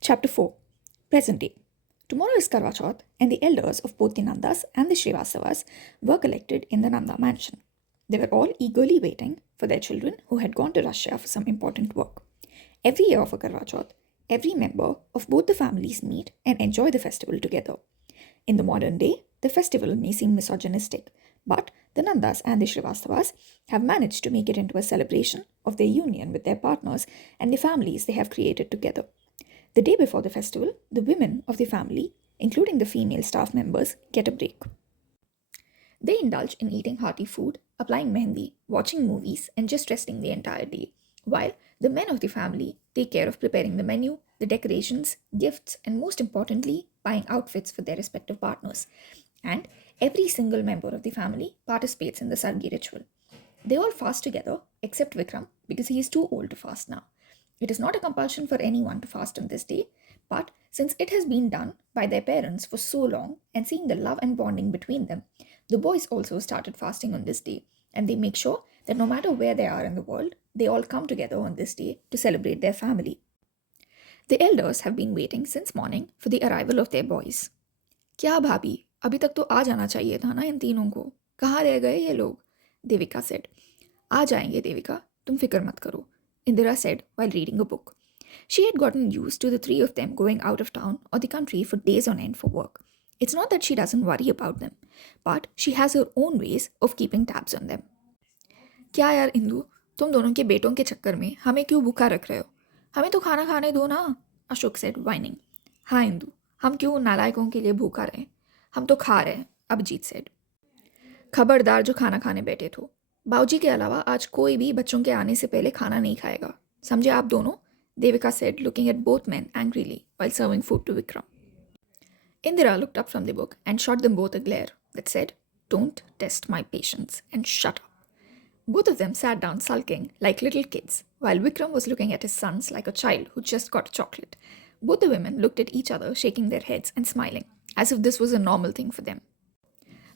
Chapter 4 Present Day. Tomorrow is Karwa Chauth, and the elders of both the Nandas and the Srivasavas were collected in the Nanda mansion. They were all eagerly waiting for their children who had gone to Russia for some important work. Every year for Karwa Chauth, every member of both the families meet and enjoy the festival together. In the modern day, the festival may seem misogynistic, but the Nandas and the Srivasavas have managed to make it into a celebration of their union with their partners and the families they have created together. The day before the festival, the women of the family, including the female staff members, get a break. They indulge in eating hearty food, applying mehendi, watching movies, and just resting the entire day, while the men of the family take care of preparing the menu, the decorations, gifts, and most importantly, buying outfits for their respective partners. And every single member of the family participates in the Sargi ritual. They all fast together, except Vikram, because he is too old to fast now. It is not a compulsion for anyone to fast on this day, but since it has been done by their parents for so long and seeing the love and bonding between them, the boys also started fasting on this day, and they make sure that no matter where they are in the world, they all come together on this day to celebrate their family. The elders have been waiting since morning for the arrival of their boys. क्या भाभी, अभी तक तो आ जाना चाहिए था ना इन तीनों को. कहाँ रह गए ये लोग? Devika said. आ जाएंगे देविका, तुम फिक्र मत करो, Indira said while reading a book. She had gotten used to the three of them going out of town or the country for days on end for work. It's not that she doesn't worry about them, but she has her own ways of keeping tabs on them. क्या यार इंदु, तुम दोनों के बेटों के चक्कर में हमें क्यों भूखा रख रहे हो? हमें तो खाना खाने दो ना, अशोक said whining. हाँ इंदु, हम क्यों नालायकों के लिए भूखा रहें? हम तो खा रहे हैं, अभिजीत said. खबरदार जो खाना खाने बैठे तो. बाऊजी के अलावा आज कोई भी बच्चों के आने से पहले खाना नहीं खाएगा. समझे आप दोनों? Devika said, looking at both men angrily while serving food to Vikram. Indira looked up from the book and shot them both a glare that said, "Don't test my patience and shut up." Both of them sat down sulking like little kids, while Vikram was looking at his sons like a child who just got a chocolate. Both the women looked at each other, shaking their heads and smiling, as if this was a normal thing for them.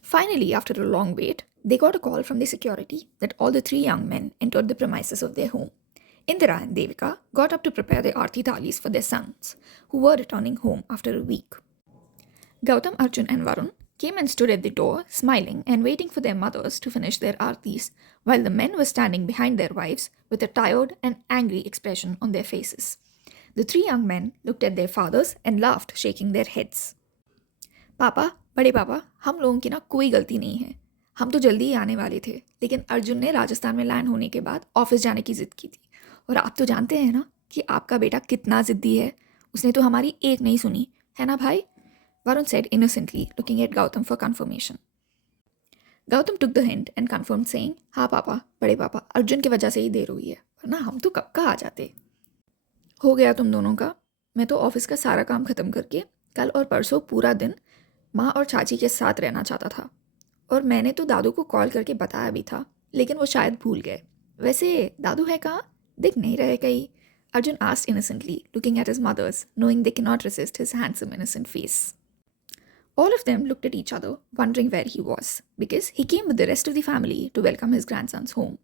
Finally, after a long wait, they got a call from the security that all the three young men entered the premises of their home. Indira and Devika got up to prepare the aarti thalis for their sons, who were returning home after a week. Gautam, Arjun and Varun came and stood at the door, smiling and waiting for their mothers to finish their aartis, while the men were standing behind their wives with a tired and angry expression on their faces. The three young men looked at their fathers and laughed, shaking their heads. पापा, बड़े पापा, हम लोगों की ना कोई गलती नहीं है. हम तो जल्दी ही आने वाले थे, लेकिन अर्जुन ने राजस्थान में लैंड होने के बाद ऑफिस जाने की ज़िद की थी. और आप तो जानते हैं ना कि आपका बेटा कितना ज़िद्दी है. उसने तो हमारी एक नहीं सुनी, है ना भाई? Varun said innocently, looking at Gautam for confirmation. Gautam took the hint and confirmed, saying, हाँ पापा, बड़े पापा, अर्जुन की वजह से ही देर हुई है, वरना हम तो कब का आ जाते. हो गया तुम दोनों का. मैं तो ऑफिस का सारा काम ख़त्म करके कल और परसों पूरा दिन माँ और चाची के साथ रहना चाहता था. और मैंने तो दादू को कॉल करके बताया भी था, लेकिन वो शायद भूल गए. वैसे दादू है कहाँ? दिख नहीं रहे कहीं. Arjun asked innocently, looking at his mothers, knowing they cannot resist his handsome, innocent face. All of them looked at each other, wondering where he was, because he came with the rest of the family to welcome his grandsons home.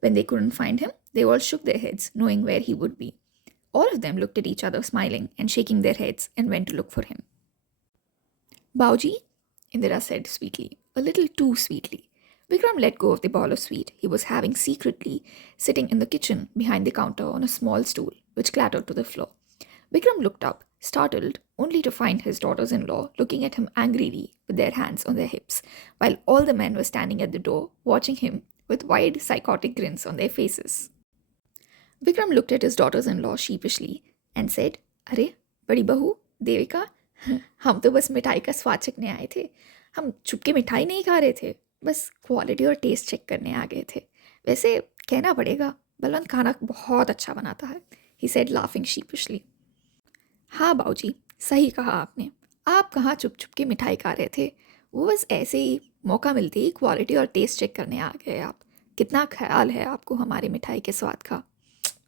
When they couldn't find him, they all shook their heads, knowing where he would be. All of them looked at each other, smiling and shaking their heads, and went to look for him. Bauji, Indira said sweetly, a little too sweetly. Vikram let go of the ball of sweet he was having secretly, sitting in the kitchen behind the counter on a small stool, which clattered to the floor. Vikram looked up, startled, only to find his daughters-in-law looking at him angrily with their hands on their hips, while all the men were standing at the door, watching him with wide, psychotic grins on their faces. Vikram looked at his daughters-in-law sheepishly and said, "अरे, बड़ी बहू, देविका, हम तो बस मिठाई का स्वाद चखने आए थे. हम चुपके मिठाई नहीं खा रहे थे, बस क्वालिटी और टेस्ट चेक करने आ गए थे. वैसे कहना पड़ेगा, बलवंत खाना बहुत अच्छा बनाता है," he said, laughing sheepishly. हाँ बाऊजी, सही कहा आपने. आप कहाँ चुप चुप के मिठाई खा रहे थे? वो बस ऐसे ही मौका मिलते ही क्वालिटी और टेस्ट चेक करने आ गए आप. कितना ख्याल है आपको हमारे मिठाई के स्वाद का.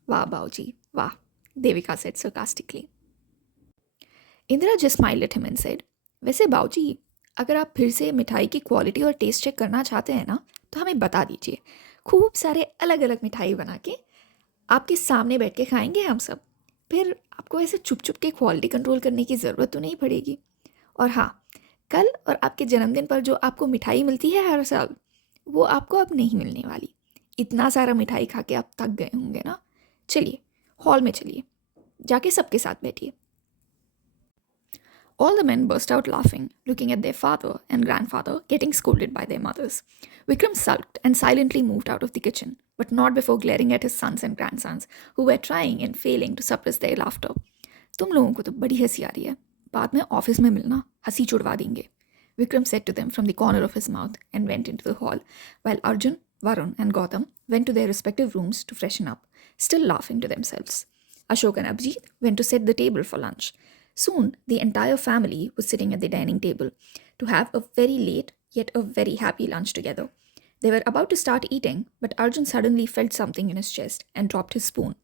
वाह बाऊजी, वाह, Devika said sarcastically. Indira just smiled at him and said, वैसे बाऊजी, अगर आप फिर से मिठाई की क्वालिटी और टेस्ट चेक करना चाहते हैं ना, तो हमें बता दीजिए. खूब सारे अलग अलग मिठाई बना के आपके सामने बैठ के खाएंगे हम सब. फिर आपको ऐसे चुप चुप के क्वालिटी कंट्रोल करने की ज़रूरत तो नहीं पड़ेगी। और हाँ, कल और आपके जन्मदिन पर जो आपको मिठाई मिलती है हर साल, वो आपको अब नहीं मिलने वाली। इतना सारा मिठाई खा के आप थक गए होंगे ना। चलिए हॉल में चलिए, जाके सबके साथ बैठिए। All the men burst out laughing, looking at their father and grandfather getting scolded by their mothers. Vikram sulked and silently moved out of the kitchen, but not before glaring at his sons and grandsons, who were trying and failing to suppress their laughter. तुम लोगों को तो बड़ी हंसी आ रही है, बाद में ऑफिस में मिलना, हंसी छुड़वा देंगे. Vikram said to them from the corner of his mouth and went into the hall, while Arjun, Varun, and Gautam went to their respective rooms to freshen up, still laughing to themselves. Ashok and Abhijit went to set the table for lunch. Soon, the entire family was sitting at the dining table to have a very late yet a very happy lunch together. They were about to start eating, but Arjun suddenly felt something in his chest and dropped his spoon.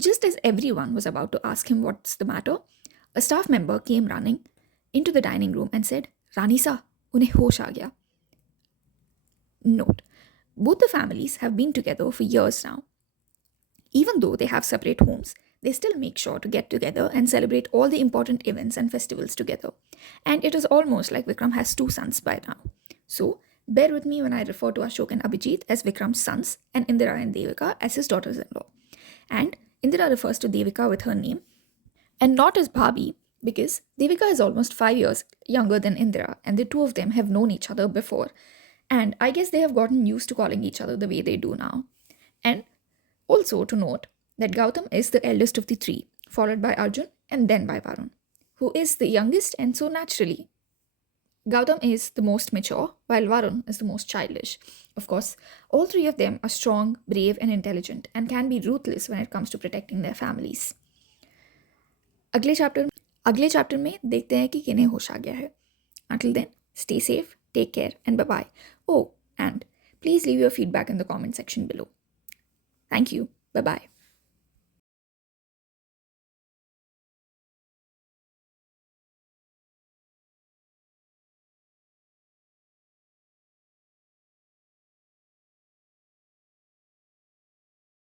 Just as everyone was about to ask him what's the matter, a staff member came running into the dining room and said, Rani sa, unhe hosh aa gaya. Note, both the families have been together for years now. Even though they have separate homes, they still make sure to get together and celebrate all the important events and festivals together. And it is almost like Vikram has two sons by now. So, bear with me when I refer to Ashok and Abhijit as Vikram's sons and Indira and Devika as his daughters-in-law. And Indira refers to Devika with her name and not as Bhabi because Devika is almost 5 years younger than Indira and the two of them have known each other before. And I guess they have gotten used to calling each other the way they do now. And also to note that Gautam is the eldest of the three, followed by Arjun and then by Varun, who is the youngest, and so naturally, Gautam is the most mature, while Varun is the most childish. Of course, all three of them are strong, brave, and intelligent, and can be ruthless when it comes to protecting their families. अगले chapter में देखते हैं कि किन्हें होश आ गया है. Until then, stay safe, take care, and bye-bye. Oh, and please leave your feedback in the comment section below. Thank you. Bye-bye.